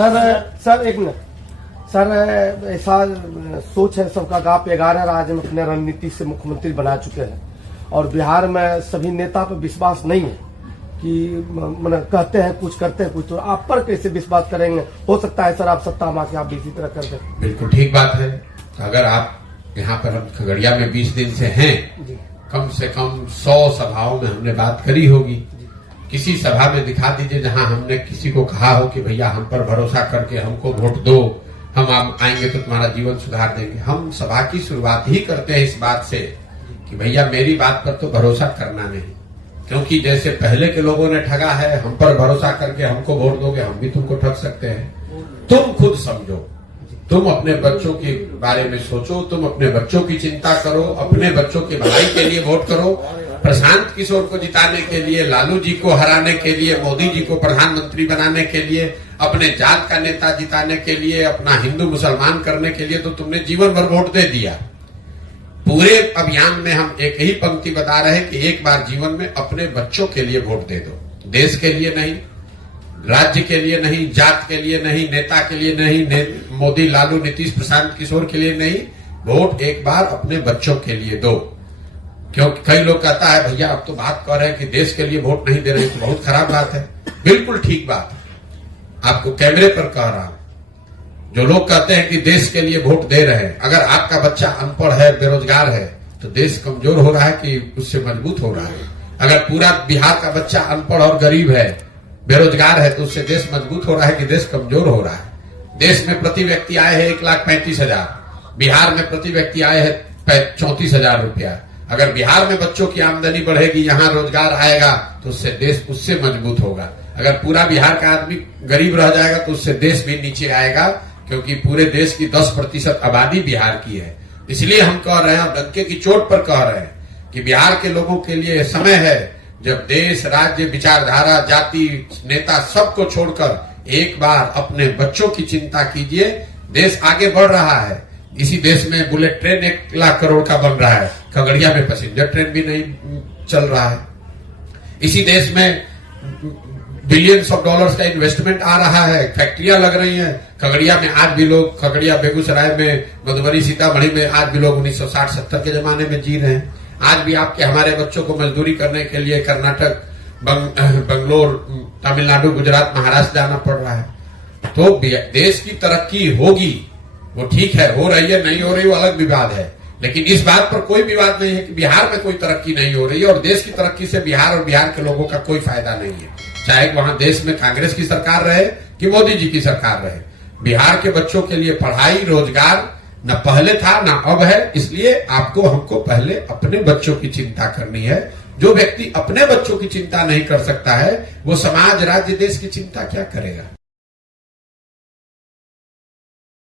Sir एक minute sir, ऐसा सोच है सबका कि आप 11 राज्य में अपने रणनीति से मुख्यमंत्री बना चुके हैं और बिहार में सभी नेता पर विश्वास नहीं है कि मतलब कहते हैं कुछ करते हैं कुछ, तो आप पर कैसे विश्वास करेंगे? हो सकता है सर आप सत्ता में आके आप भी इसी तरह कर दें। बिल्कुल ठीक बात है। अगर आप यहाँ पर हम खगड़िया में 20 दिन से हैं, कम से कम 100 सभाओं में हमने बात करी होगी। किसी सभा में दिखा दीजिए जहां हमने किसी को कहा हो कि भैया हम पर भरोसा करके हमको वोट दो, हम आप आएंगे तो तुम्हारा जीवन सुधार देंगे। हम सभा की शुरुआत ही करते हैं इस बात से कि भैया मेरी बात पर तो भरोसा करना नहीं, क्योंकि जैसे पहले के लोगों ने ठगा है, हम पर भरोसा करके हमको वोट दोगे, हम भी तुमको ठग सकते हैं। तुम खुद समझो, तुम अपने बच्चों के बारे में सोचो, तुम अपने बच्चों की चिंता करो, अपने बच्चों की भलाई के लिए वोट करो। प्रशांत किशोर को जिताने के लिए, लालू जी को हराने के लिए, मोदी जी को प्रधानमंत्री बनाने के लिए, अपने जात का नेता जिताने के लिए, अपना हिंदू मुसलमान करने के लिए तो तुमने जीवन भर वोट दे दिया। पूरे अभियान में हम एक ही पंक्ति बता रहे हैं कि एक बार जीवन में अपने बच्चों के लिए वोट दे दो। देश के लिए नहीं, राज्य के लिए नहीं, जात के लिए नहीं, नेता के लिए नहीं, मोदी लालू नीतीश प्रशांत किशोर के लिए नहीं, वोट एक बार अपने बच्चों के लिए दो। क्योंकि कई लोग कहता है भैया अब तो बात कर रहे हैं कि देश के लिए वोट नहीं दे रहे, तो बहुत खराब बात है। बिल्कुल ठीक बात है, आपको कैमरे पर कह रहा हूं। जो लोग कहते हैं कि देश के लिए वोट दे रहे हैं, अगर आपका बच्चा अनपढ़ है, बेरोजगार है, तो देश कमजोर हो रहा है कि उससे मजबूत हो रहा है? अगर पूरा बिहार का बच्चा अनपढ़ और गरीब है, बेरोजगार है, तो उससे देश मजबूत हो रहा है कि देश कमजोर हो रहा है? देश में प्रति व्यक्ति आए हैं 1,35,000, बिहार में प्रति व्यक्ति आए हैं 34,000 रुपया। अगर बिहार में बच्चों की आमदनी बढ़ेगी, यहाँ रोजगार आएगा, तो उससे देश उससे मजबूत होगा। अगर पूरा बिहार का आदमी गरीब रह जाएगा तो उससे देश भी नीचे आएगा, क्योंकि पूरे देश की 10% आबादी बिहार की है। इसलिए हम कह रहे हैं, डंके की चोट पर कह रहे हैं कि बिहार के लोगों के लिए समय है जब देश, राज्य, विचारधारा, जाति, नेता सबको छोड़कर एक बार अपने बच्चों की चिंता कीजिए। देश आगे बढ़ रहा है। इसी देश में बुलेट ट्रेन 1 लाख करोड़ का बन रहा है, खगड़िया में पैसेंजर ट्रेन भी नहीं चल रहा है। इसी देश में बिलियंस ऑफ डॉलर्स का इन्वेस्टमेंट आ रहा है, फैक्ट्रियां लग रही हैं। खगड़िया में आज भी लोग, खगड़िया, बेगूसराय में, मधुबनी, सीतामढ़ी में आज भी लोग 1960-70 के जमाने में जी रहे हैं। आज भी आपके हमारे बच्चों को मजदूरी करने के लिए कर्नाटक, बंगलोर, तमिलनाडु, गुजरात, महाराष्ट्र जाना पड़ रहा है। तो देश की तरक्की होगी, वो ठीक है, हो रही है, नहीं हो रही वो अलग विवाद है, लेकिन इस बात पर कोई विवाद नहीं है कि बिहार में कोई तरक्की नहीं हो रही है। और देश की तरक्की से बिहार और बिहार के लोगों का कोई फायदा नहीं है, चाहे वहां देश में कांग्रेस की सरकार रहे कि मोदी जी की सरकार रहे। बिहार के बच्चों के लिए पढ़ाई, रोजगार न पहले था न अब है। इसलिए आपको, हमको पहले अपने बच्चों की चिंता करनी है। जो व्यक्ति अपने बच्चों की चिंता नहीं कर सकता है, वो समाज, राज्य, देश की चिंता क्या करेगा?